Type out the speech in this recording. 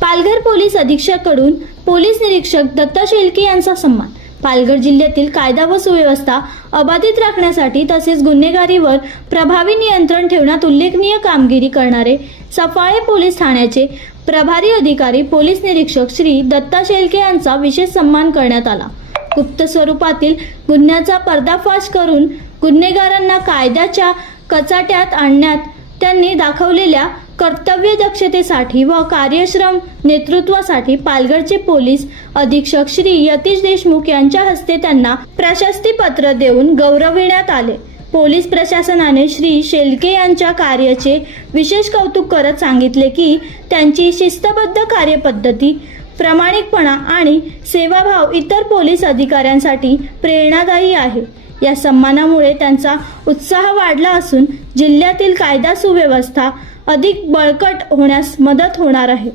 Palghar police अधीक्षकाकडून police निरीक्षक दत्ता शेळके यांचा सन्मान। पालघर जिल्ह्यातील कायदा व सुव्यवस्था अबाधित राखण्यासाठी तसेच गुन्हेगारीवर प्रभावी नियंत्रण ठेवण्यात उल्लेखनीय कामगिरी करणारे सफाळे पोलीस ठाण्याचे प्रभारी अधिकारी पोलीस निरीक्षक श्री दत्ता शेळके यांचा विशेष सन्मान करण्यात आला। गुप्त स्वरूपातील गुन्ह्याचा पर्दाफाश करून गुन्हेगारांना कायद्याच्या कचाट्यात आणण्यात त्यांनी दाखवलेल्या कर्तव्य दक्षतेसाठी व कार्यश्रम नेतृत्वासाठी पालघरचे पोलीस अधीक्षक श्री यतीश देशमुख यांच्या हस्ते त्यांना प्रशस्ती पत्र देऊन गौरविण्यात आले। पोलीस प्रशासनाने श्री शेळके यांच्या कार्याचे विशेष कौतुक करत सांगितले की त्यांची शिस्तबद्ध कार्यपद्धती, प्रामाणिकपणा आणि सेवाभाव इतर पोलीस अधिकाऱ्यांसाठी प्रेरणादायी आहे। या सन्मानामुळे त्यांचा उत्साह वाढला असून जिल्ह्यातील कायदा सुव्यवस्था अधिक बळकट होण्यास मदत होणार आहे।